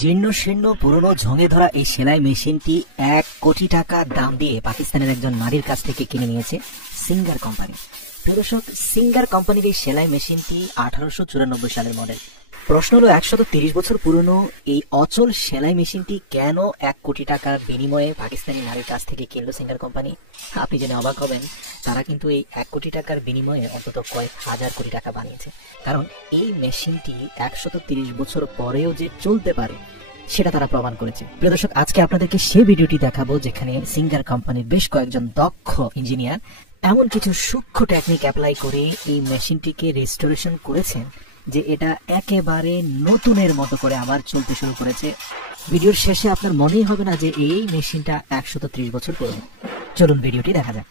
জীর্ণ শীর্ণ পুরনো ঝঙে ধরা এই সেলাই মেশিনটি 1 কোটি টাকা দাম দিয়ে পাকিস্তানের একজন নারীর কাছ থেকে কিনে নিয়েছে সিঙ্গার কোম্পানি। প্রিয় দর্শক, সিঙ্গার কোম্পানির এই সেলাই মেশিনটি 1894 সালের মডেল। প্রশ্ন হলো 130 বছর পুরনো এই অচল সেলাই মেশিনটি কেন 1 কোটি টাকার বিনিময়ে পাকিস্তানি নারীর কাছ থেকে কিনলো সিঙ্গার কোম্পানি? আপনি জেনে অবাক হবেন, তারা কিন্তু এই 1 কোটি টাকার বিনিময়ে অন্তত কয়েক হাজার কোটি টাকা বানিয়েছে। কারণ এই মেশিনটি 130 বছর পরেও যে চলতে পারে সেটা তারা প্রমাণ করেছে। প্রিয় দর্শক, আজকে আপনাদেরকে সেই ভিডিওটি দেখাবো যেখানে সিঙ্গার কোম্পানির বেশ কয়েকজন দক্ষ ইঞ্জিনিয়ার এমন কিছু সূক্ষ্ম টেকনিক অ্যাপ্লাই করে এই মেশিনটিকে রেস্টোরেশন করেছেন যে এটা একেবারে নতুনের মতো করে আবার চলতে শুরু করেছে। ভিডিওর শেষে আপনার মনেই হবে না যে এই মেশিনটা 130 বছর পুরনো। চলুন ভিডিওটি দেখা যাক।